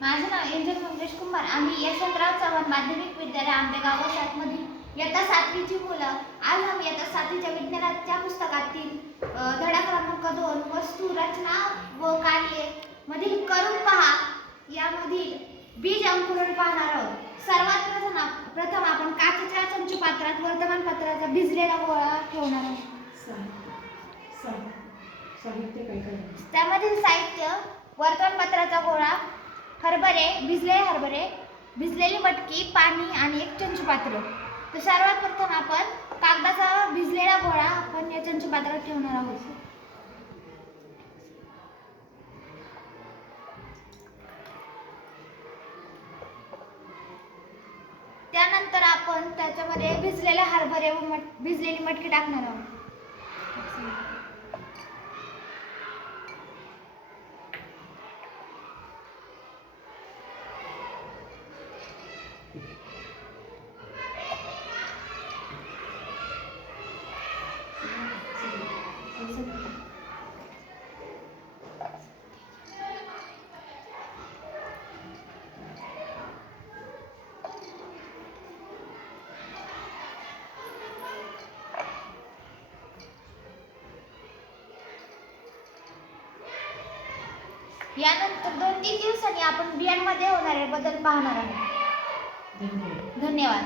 माझं नाव एंजल मंगेश कुमार. आम्ही यशवंतराव चव्हाण माध्यमिक विद्यालय आंबेगाव वसाहतमधील इयत्ता 7वीची मुलं. आज आम्ही इयत्ता 7वीच्या विज्ञानाच्या पुस्तकातील धडा क्रमांक 2 वस्तू, रचना व कार्ये मधील करून पहा यामधील बीज अंकुरण पाहणार आहोत. सर्वात प्रथम आपण काचेच्या चमचे पात्रात वर्तमानपत्राचा भिजलेला गोळा ठेवणार आहोत. त्यामधील साहित्य: वर्तमानपत्राचा गोळा, हरभरे, भिजलेले हरभरे, भिजलेली मटकी, पाणी आणि एक चंचुपात्र. तर सर्वात प्रथम आपण कागदाचा भिजलेला गोळा आपण या चंचुपात्रात ठेवणार आहोत. त्यानंतर आपण त्याच्यामध्ये भिजलेले हरभरे व भिजलेली मटकी टाकणार आहोत. यानंतर 2-3 दिवसांनी आपण बियांमध्ये होणारे बदल पाहणार आहोत. धन्यवाद.